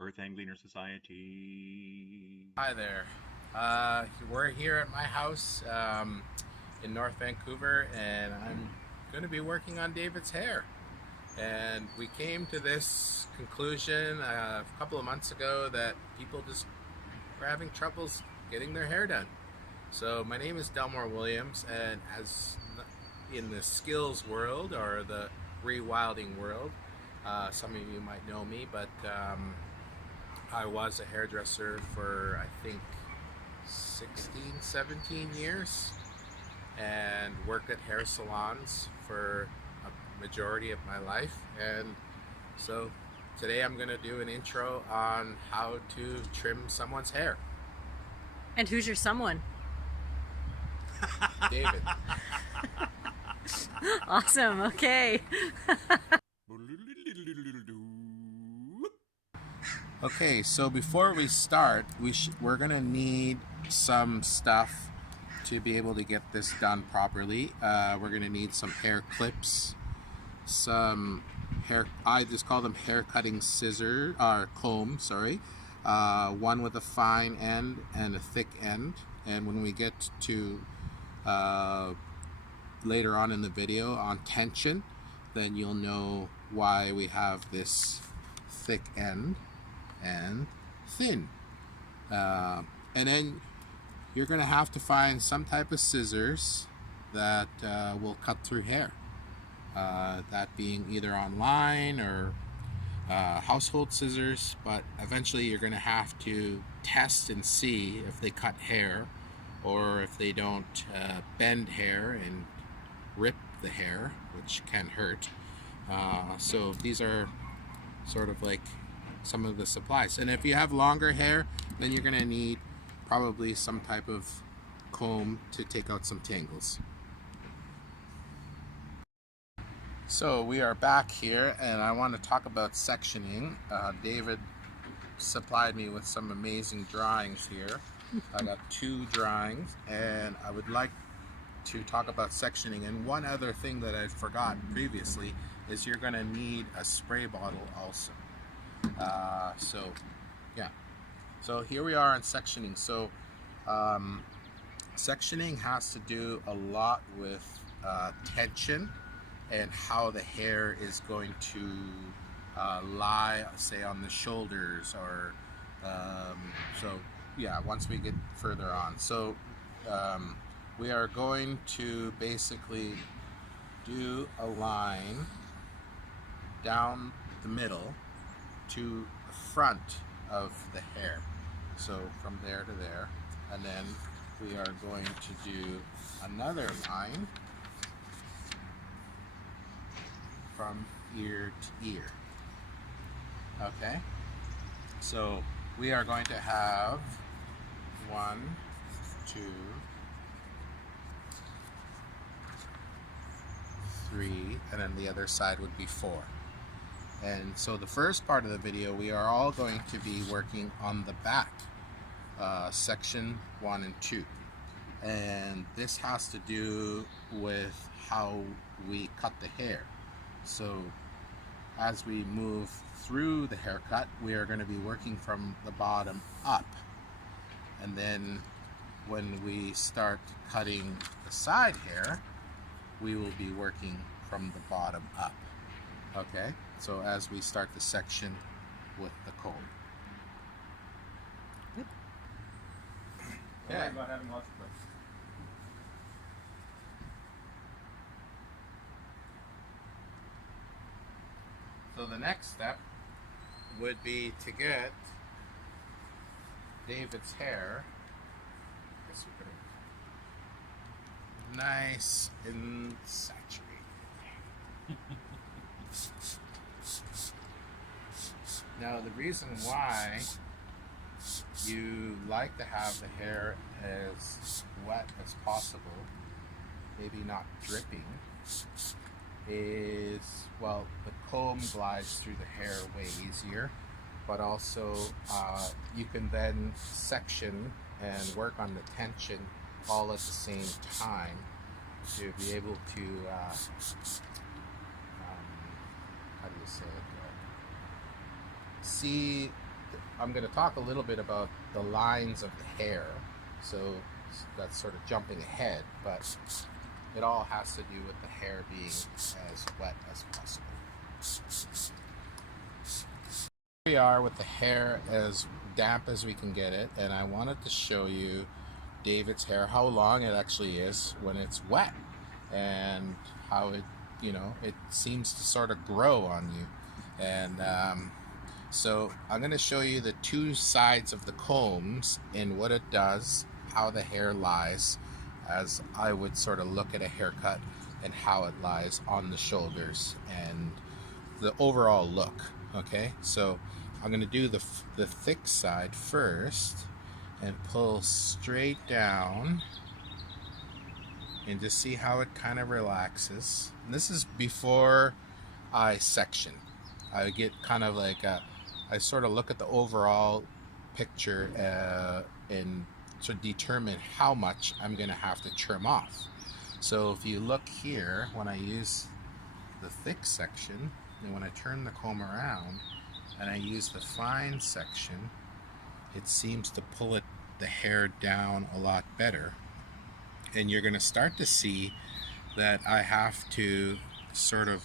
EartHand Gleaners Society. Hi there. We're here at my house in North Vancouver, and I'm going to be working on David's hair. And we came to this conclusion a couple of months ago that people just were having troubles getting their hair done. So my name is Delmar Williams, and as in the skills world or the rewilding world, some of you might know me, but I was a hairdresser for I think 17 years, and worked at hair salons for a majority of my life. And so today I'm going to do an intro on how to trim someone's hair. And who's your someone? David. Awesome. Okay. Okay, so before we start, we're gonna need some stuff to be able to get this done properly. We're gonna need some hair clips, some hair, I just call them hair cutting scissors, or comb, sorry. One with a fine end and a thick end. And when we get to later on in the video on tension, then you'll know why we have this thick end and thin. And then you're going to have to find some type of scissors that will cut through hair. That being either online or household scissors, but eventually you're going to have to test and see if they cut hair or if they don't bend hair and rip the hair, which can hurt. So these are sort of like some of the supplies. And if you have longer hair, then you're going to need probably some type of comb to take out some tangles. So we are back here, and I want to talk about sectioning. David supplied me with some amazing drawings here. I got 2 drawings, and I would like to talk about sectioning. And one other thing that I forgot previously is you're going to need a spray bottle also. So here we are in sectioning. So sectioning has to do a lot with tension and how the hair is going to lie, say, on the shoulders, or once we get further on. So we are going to basically do a line down the middle to the front of the hair, so from there to there, and then we are going to do another line from ear to ear. Okay, so we are going to have 1, 2, 3, and then the other side would be 4. And so the first part of the video, we are all going to be working on the back, section 1 and 2. And this has to do with how we cut the hair. So as we move through the haircut, we are going to be working from the bottom up. And then when we start cutting the side hair, we will be working from the bottom up. Okay, so as we start the section with the comb. Okay. About having lots of clips. So the next step would be to get David's hair, I guess we could, nice and saturated. Now the reason why you like to have the hair as wet as possible, maybe not dripping, is, well, the comb glides through the hair way easier, but also you can then section and work on the tension all at the same time to be able to how do you say it, see I'm going to talk a little bit about the lines of the hair. So that's sort of jumping ahead, but it all has to do with the hair being as wet as possible. Here we are with the hair as damp as we can get it, and I wanted to show you David's hair, how long it actually is when it's wet, and how it, it seems to sort of grow on you. And so I'm going to show you the two sides of the combs and what it does, how the hair lies, as I would sort of look at a haircut, and how it lies on the shoulders and the overall look. Okay, so I'm going to do the thick side first and pull straight down and just see how it kind of relaxes. And this is before I section. I get kind of like I sort of look at the overall picture and to determine how much I'm going to have to trim off. So if you look here, when I use the thick section, and when I turn the comb around and I use the fine section, it seems to pull the hair down a lot better. And you're going to start to see that I have to sort of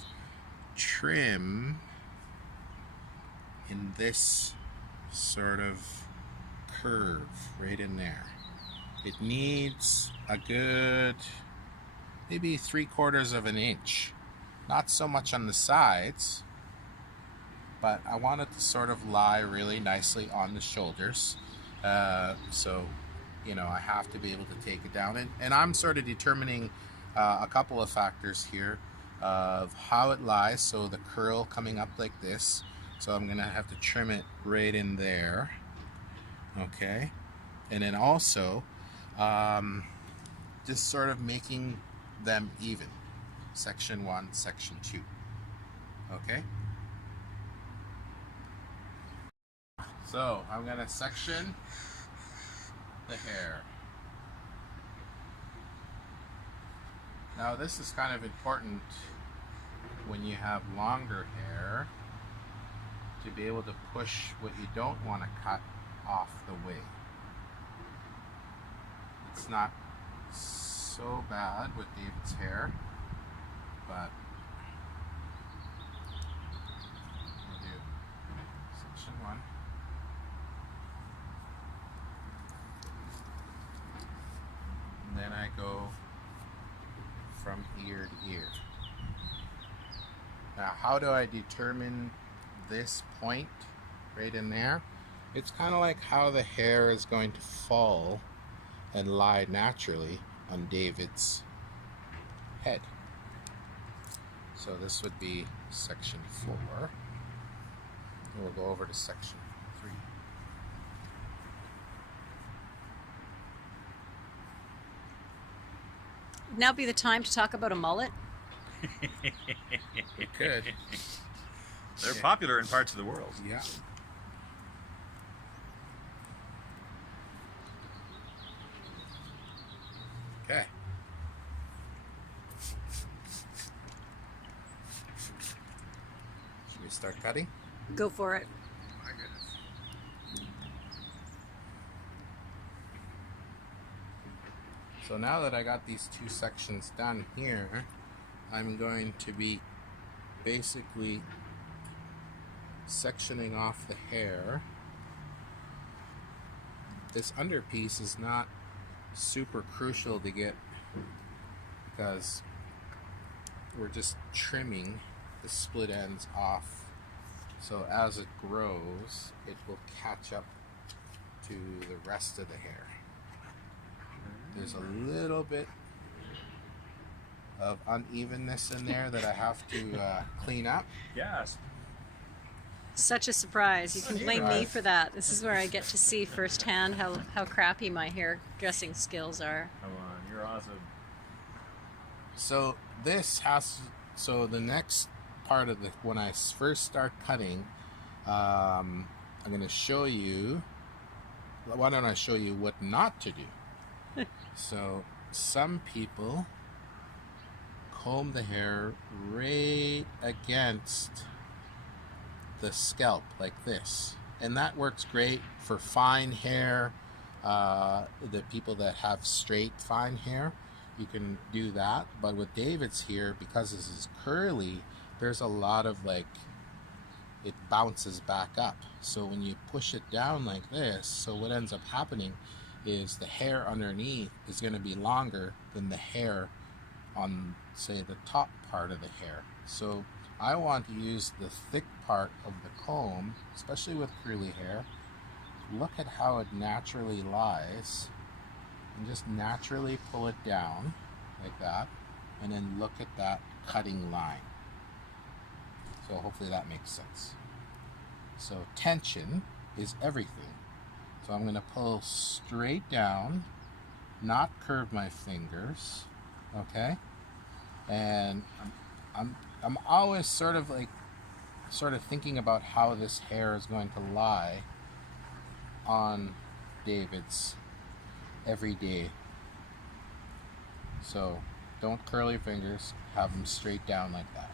trim in this sort of curve right in there. It needs a good maybe 3/4 of an inch. Not so much on the sides, but I want it to sort of lie really nicely on the shoulders. So, I have to be able to take it down. And I'm sort of determining a couple of factors here of how it lies. So the curl coming up like this. So I'm going to have to trim it right in there. Okay. And then also just sort of making them even. Section 1, section 2. Okay. So I'm going to section the hair. Now this is kind of important when you have longer hair, to be able to push what you don't want to cut off the way. It's not so bad with David's hair, but we'll do section 1. And then I go from ear to ear. Now, how do I determine this point right in there? It's kind of like how the hair is going to fall and lie naturally on David's head. So this would be section 4. And we'll go over to section 3. Would now be the time to talk about a mullet? We could. They're popular in parts of the world. Yeah. Okay. Should we start cutting? Go for it. My goodness. So now that I got these two sections done here, I'm going to be basically sectioning off the hair. This underpiece is not super crucial to get because we're just trimming the split ends off, so as it grows it will catch up to the rest of the hair. There's a little bit of unevenness in there that I have to clean up. Yes. Such a surprise. You can blame me for that. This is where I get to see firsthand how crappy my hairdressing skills are. Come on, you're awesome. So the next part of when I first start cutting, I'm going to show you. Why don't I show you what not to do? So some people comb the hair right against the scalp like this. And that works great for fine hair. The people that have straight fine hair, you can do that. But with David's here, because this is curly, there's a lot of like, it bounces back up. So when you push it down like this, so what ends up happening is the hair underneath is going to be longer than the hair on, say, the top part of the hair. So I want to use the thick part of the comb, especially with curly hair. Look at how it naturally lies, and just naturally pull it down like that, and then look at that cutting line. So hopefully that makes sense. So tension is everything. So I'm going to pull straight down, not curve my fingers, okay? And I'm always sort of thinking about how this hair is going to lie on David's every day. So don't curl your fingers, have them straight down like that.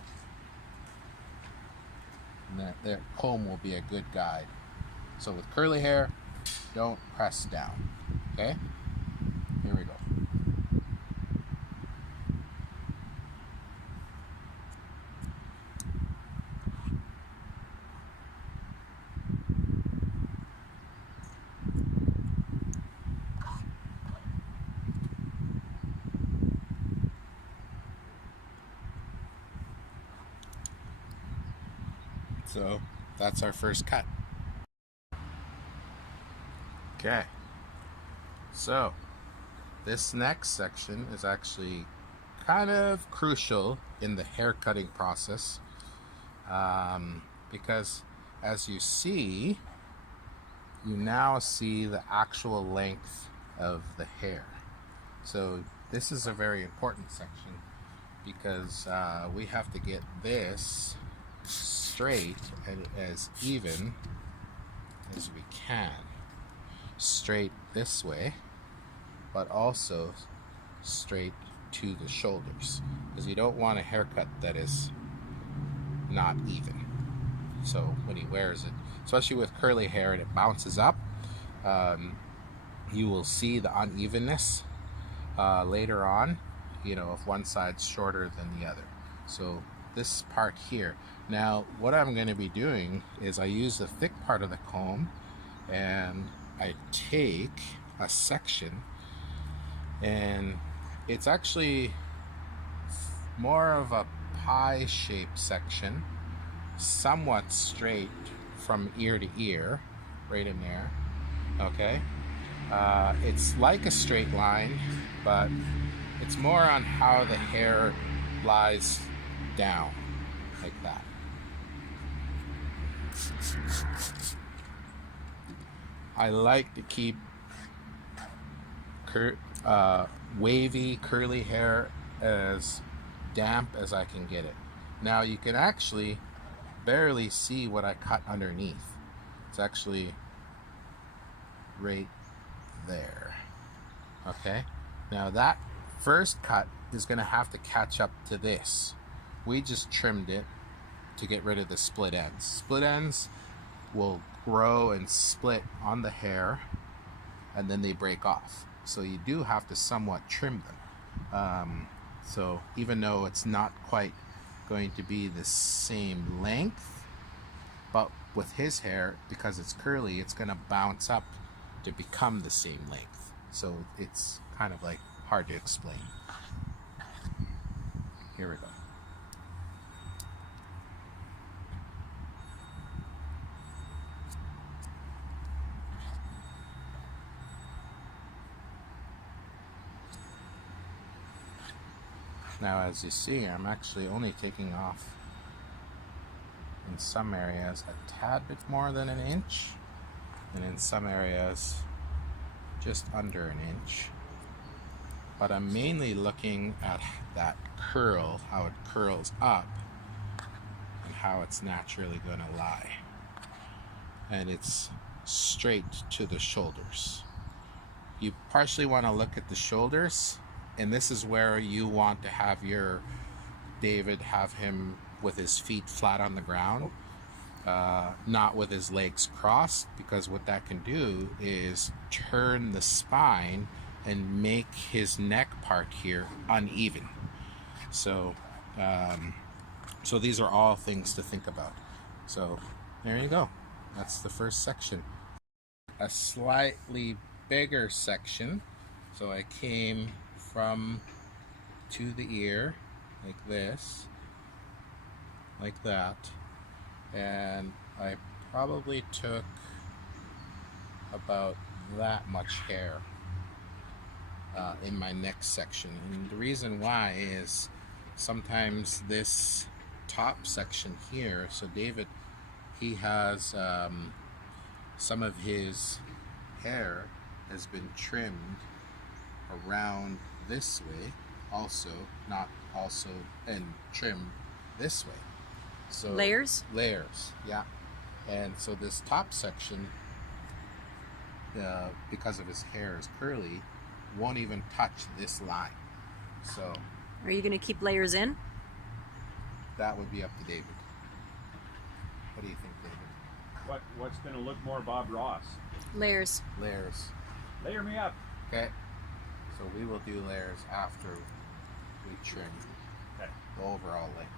And their comb will be a good guide. So with curly hair, don't press down. Okay? Here we go. So that's our first cut. Okay, so this next section is actually kind of crucial in the hair cutting process, because as you see, you now see the actual length of the hair. So this is a very important section because we have to get this straight and as even as we can. Straight this way, but also straight to the shoulders, because you don't want a haircut that is not even. So when he wears it, especially with curly hair and it bounces up, you will see the unevenness later on, you know, if one side's shorter than the other. So this part here. Now what I'm going to be doing is I use the thick part of the comb and I take a section, and it's actually more of a pie-shaped section, somewhat straight from ear to ear, right in there, okay? It's like a straight line, but it's more on how the hair lies down, like that. I like to keep wavy, curly hair as damp as I can get it. Now you can actually barely see what I cut underneath. It's actually right there. Okay? Now that first cut is going to have to catch up to this. We just trimmed it to get rid of the split ends. Split ends will grow and split on the hair, and then they break off. So you do have to somewhat trim them. So even though it's not quite going to be the same length, but with his hair, because it's curly, it's going to bounce up to become the same length. So it's kind of like hard to explain. Here we go. Now as you see, I'm actually only taking off in some areas a tad bit more than an inch, and in some areas just under an inch. But I'm mainly looking at that curl, how it curls up and how it's naturally going to lie. And it's straight to the shoulders. You partially want to look at the shoulders, and this is where you want to have your David have him with his feet flat on the ground. not with his legs crossed, because what that can do is turn the spine and make his neck part here uneven. So so these are all things to think about. So there you go. That's the first section. A slightly bigger section. So I came from to the ear like this, like that, and I probably took about that much hair in my next section. And the reason why is sometimes this top section here, so David, he has some of his hair has been trimmed around this way also, not also, and trimmed this way. So Layers? Layers, yeah. And so this top section, because of his hair is curly, won't even touch this line. So Are you going to keep layers in? that would be up to David. What do you think, David? What's going to look more Bob Ross? Layers. Layers. Layer me up. Okay. So we will do layers after we trim Okay. the overall length.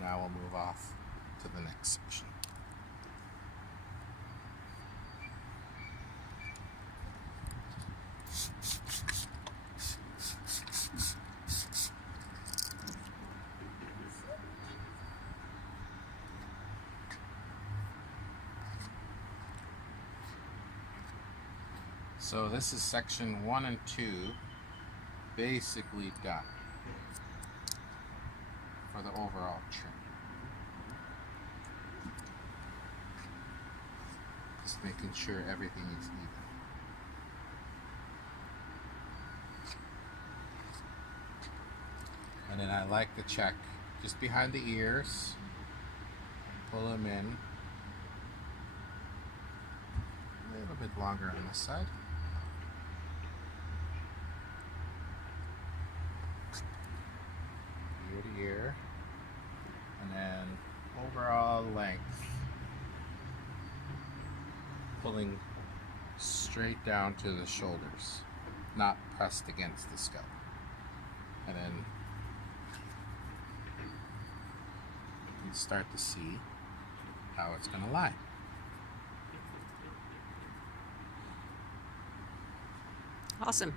Now we'll move off to the next section. So this is section 1 and 2 basically done for the overall trim. Just making sure everything is even. And then I like to check just behind the ears, pull them in a little bit longer on this side. Ear to ear, and then overall length, pulling straight down to the shoulders, not pressed against the scalp. And then you can start to see how it's going to lie. Awesome.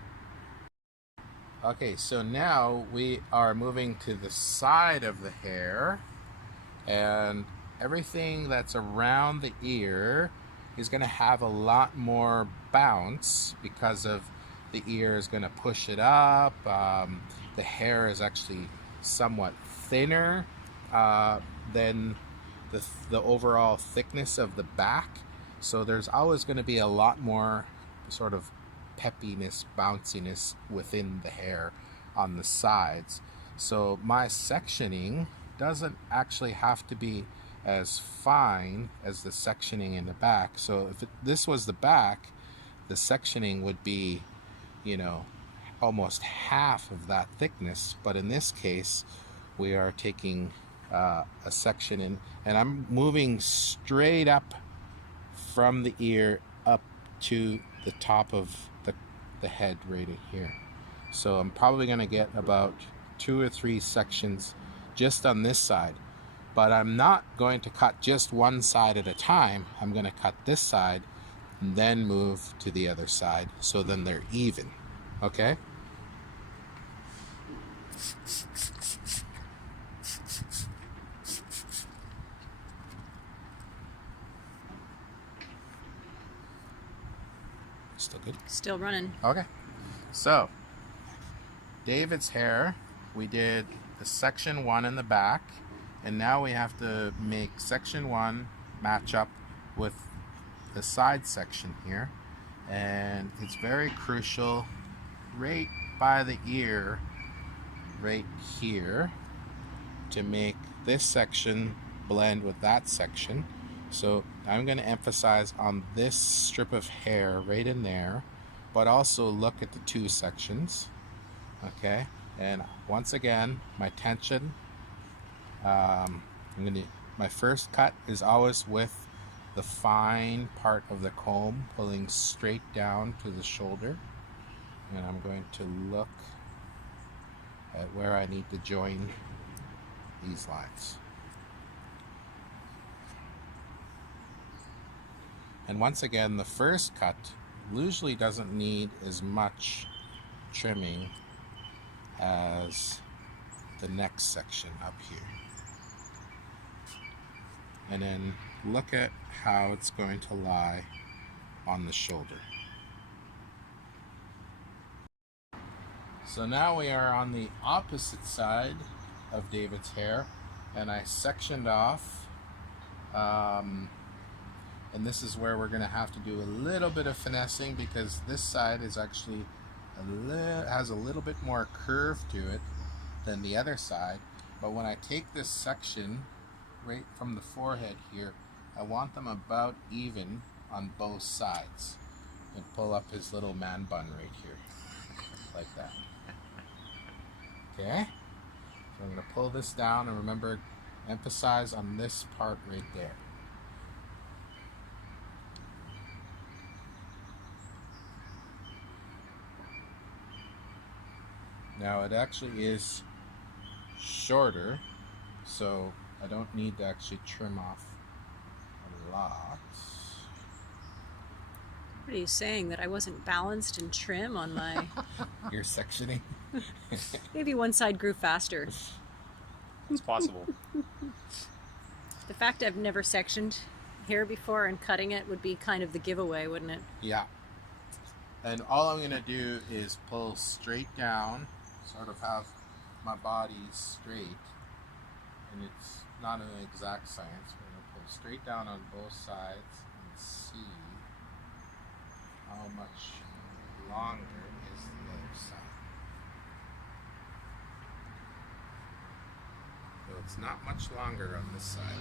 Okay, so now we are moving to the side of the hair, and everything that's around the ear is going to have a lot more bounce because of the ear is going to push it up. The hair is actually somewhat thinner than the overall thickness of the back, so there's always going to be a lot more sort of peppiness, bounciness within the hair on the sides. So my sectioning doesn't actually have to be as fine as the sectioning in the back. So if this was the back, the sectioning would be, you know, almost half of that thickness. But in this case, we are taking a section in, and I'm moving straight up from the ear up to the top of the head right here. So I'm probably going to get about 2 or 3 sections just on this side, but I'm not going to cut just one side at a time. I'm going to cut this side and then move to the other side, so then they're even. Okay? Still good? Still running. Okay. So, David's hair, we did the section 1 in the back, and now we have to make section 1 match up with the side section here. And it's very crucial right by the ear right here to make this section blend with that section. So I'm going to emphasize on this strip of hair right in there, but also look at the two sections. Okay, and once again, my tension, my first cut is always with the fine part of the comb pulling straight down to the shoulder, and I'm going to look at where I need to join these lines. And once again, the first cut usually doesn't need as much trimming as the next section up here. And then look at how it's going to lie on the shoulder. So now we are on the opposite side of David's hair, and I sectioned off, and this is where we're going to have to do a little bit of finessing, because this side is actually has a little bit more curve to it than the other side. But when I take this section right from the forehead here, I want them about even on both sides, and pull up his little man bun right here like that. Okay, so I'm going to pull this down, and remember, emphasize on this part right there. Now it actually is shorter, so I don't need to actually trim off a lot. What are you saying, that I wasn't balanced and trim on my... You're sectioning? Maybe one side grew faster. It's possible. The fact I've never sectioned hair before and cutting it would be kind of the giveaway, wouldn't it? Yeah. And all I'm going to do is pull straight down, sort of have my body straight, and it's not an exact science. We're going to pull straight down on both sides and see how much longer is the other side. So it's not much longer on this side.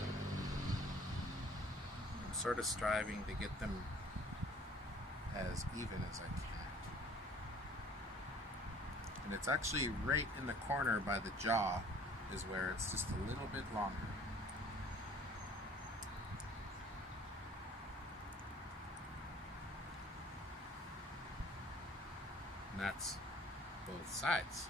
I'm sort of striving to get them as even as I can. And it's actually right in the corner by the jaw is where it's just a little bit longer. And that's both sides.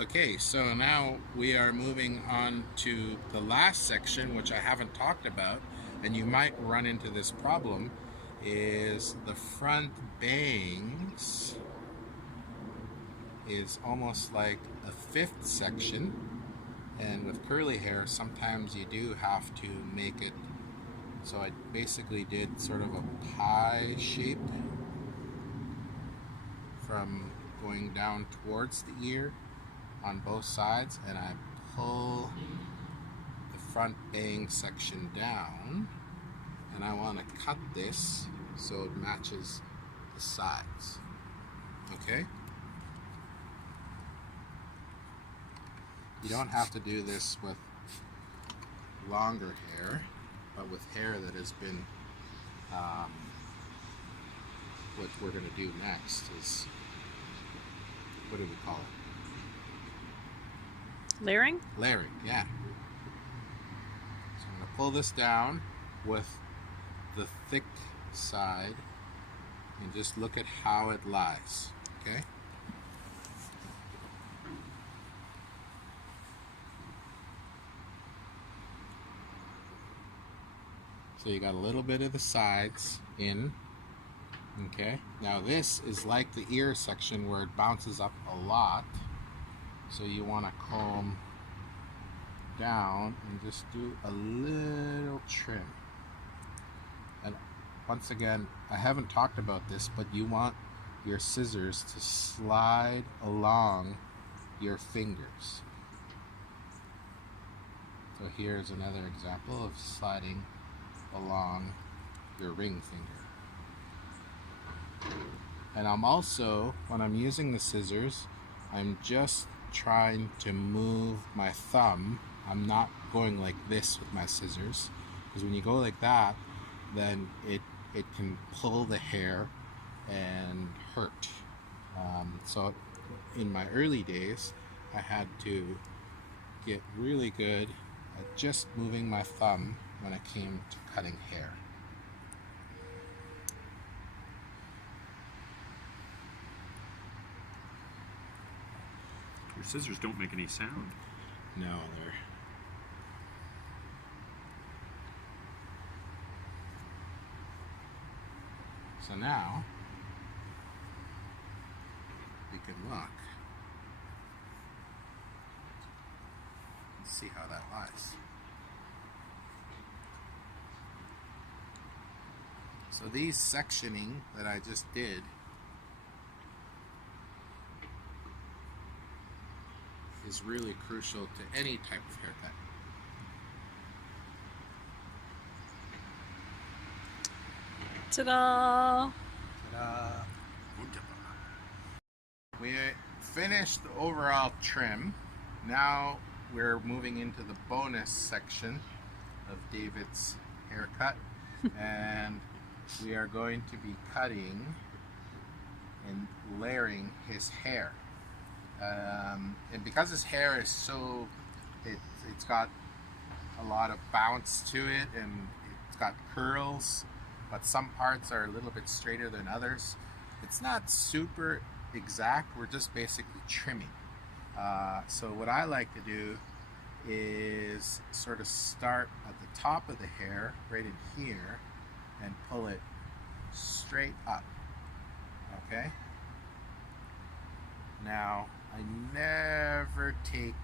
Okay, so now we are moving on to the last section, which I haven't talked about, and you might run into this problem, is the front bangs is almost like a fifth section, and with curly hair sometimes you do have to make it, so I basically did sort of a pie shape from going down towards the ear on both sides, and I pull the front bang section down, and I want to cut this so it matches the sides. Okay? You don't have to do this with longer hair, but with hair that has been, what we're going to do next is, what do we call it? Layering? Layering, yeah. So I'm going to pull this down with the thick side and just look at how it lies, okay? So you got a little bit of the sides in, okay? Now this is like the ear section where it bounces up a lot. So you want to comb down and just do a little trim. And once again, I haven't talked about this, but you want your scissors to slide along your fingers. So here's another example of sliding along your ring finger. And I'm also, when I'm using the scissors, I'm just trying to move my thumb. I'm not going like this with my scissors, because when you go like that, then it can pull the hair and hurt. So in my early days, I had to get really good at just moving my thumb when it came to cutting hair. Your scissors don't make any sound. No, they're... So now, we can look and see how that lies. So these sectioning that I just did is really crucial to any type of haircut. Ta-da! Ta-da! We finished the overall trim. Now we're moving into the bonus section of David's haircut, and we are going to be cutting and layering his hair. And because his hair is so, it's got a lot of bounce to it, and it's got curls, but some parts are a little bit straighter than others. It's not super exact, we're just basically trimming. So what I like to do is sort of start at the top of the hair, right in here, and pull it straight up, okay? Now, I never take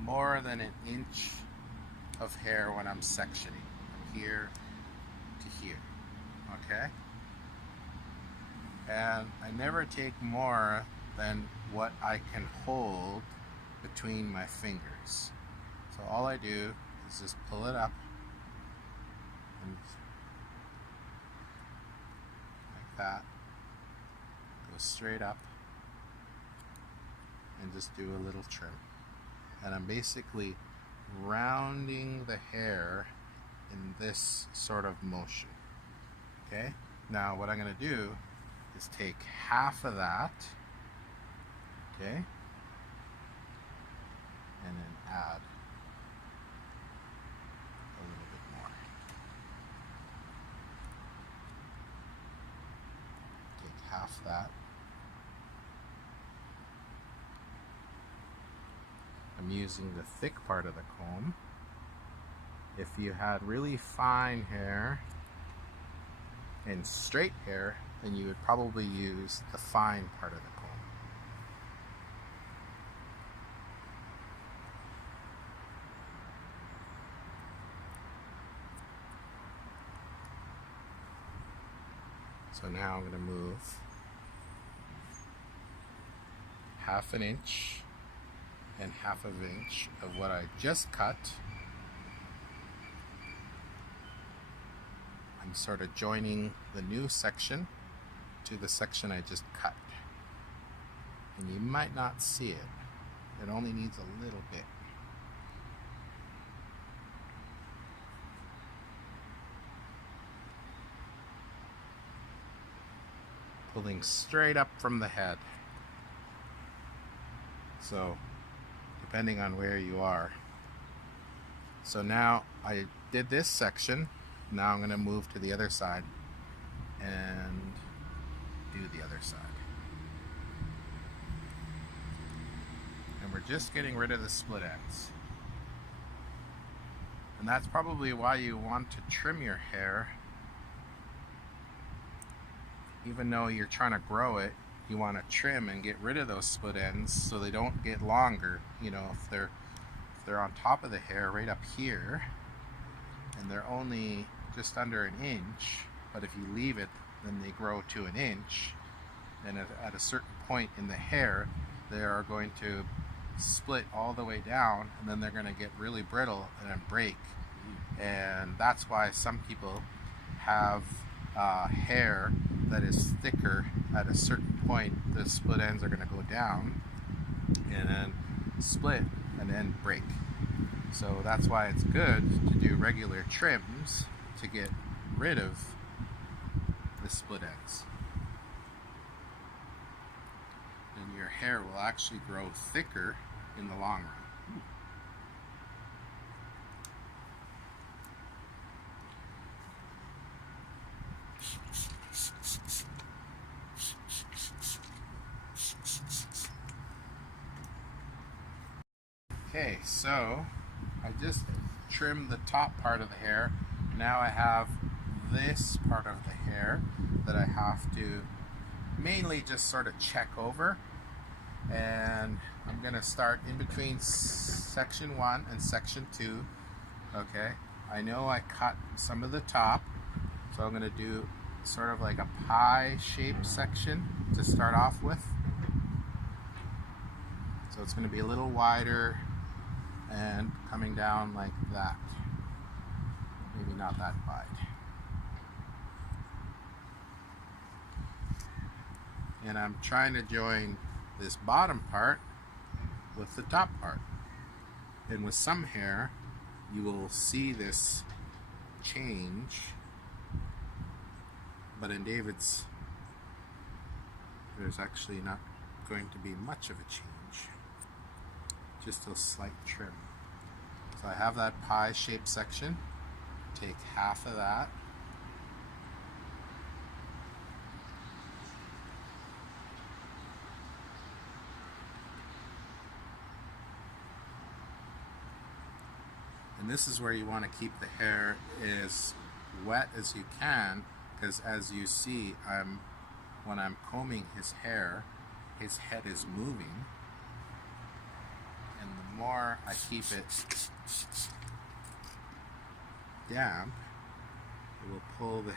more than an inch of hair when I'm sectioning, from here to here, okay? And I never take more than what I can hold between my fingers. So all I do is just pull it up and like that, go straight up, and just do a little trim. And I'm basically rounding the hair in this sort of motion. Okay? Now what I'm going to do is take half of that, okay, and then add a little bit more. Take half that. I'm using the thick part of the comb. If you had really fine hair and straight hair, then you would probably use the fine part of the comb. So now I'm going to move half an inch and half an inch of what I just cut. I'm sort of joining the new section to the section I just cut. And you might not see it. It only needs a little bit. Pulling straight up from the head. So, depending on where you are. So now I did this section. Now I'm going to move to the other side and do the other side. And we're just getting rid of the split ends. And that's probably why you want to trim your hair. Even though you're trying to grow it, you want to trim and get rid of those split ends so they don't get longer. You know, if they're on top of the hair right up here and they're only just under an inch, but if you leave it, then they grow to an inch. And at a certain point in the hair, they are going to split all the way down, and then they're going to get really brittle and then break. And that's why some people have hair that is thicker, at a certain point the split ends are going to go down and then split and then break. So that's why it's good to do regular trims to get rid of the split ends. And your hair will actually grow thicker in the long run. Okay, so I just trimmed the top part of the hair. Now I have this part of the hair that I have to mainly just sort of check over. And I'm going to start in between section 1 and section 2. Okay, I know I cut some of the top, so I'm going to do sort of like a pie shaped section to start off with. So it's going to be a little wider and coming down like that. Maybe not that wide. And I'm trying to join this bottom part with the top part. And with some hair, you will see this change. But in David's, there's actually not going to be much of a change. Just a slight trim. So I have that pie shaped section. Take half of that. And this is where you want to keep the hair as wet as you can, because as you see, when I'm combing his hair, his head is moving. And the more I keep it damp, it will pull the...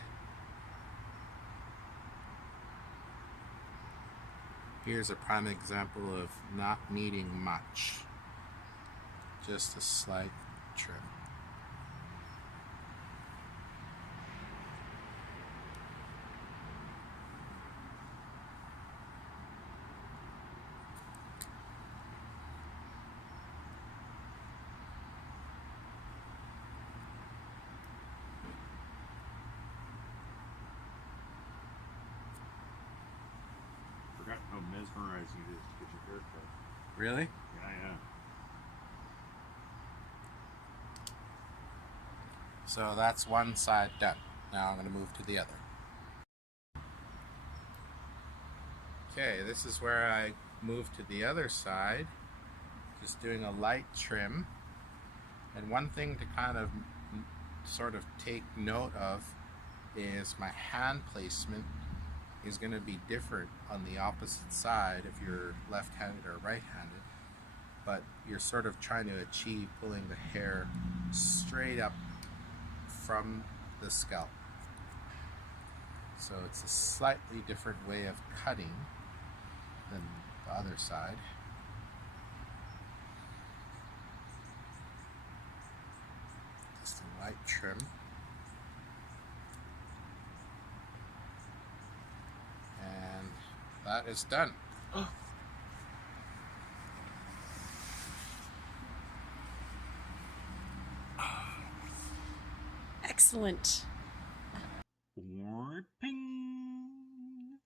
Here's a prime example of not needing much. Just a slight trim. Forgot how mesmerizing it is to get your hair cut. Really? Yeah. So that's one side done. Now I'm going to move to the other. Okay, this is where I move to the other side. Just doing a light trim. And one thing to kind of sort of take note of is my hand placement is going to be different on the opposite side if you're left-handed or right-handed. But you're sort of trying to achieve pulling the hair straight up from the scalp. So it's a slightly different way of cutting than the other side. Just a light trim. And that is done. Excellent. Ping!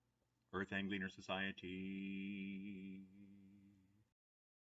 EartHand Gleaners Society.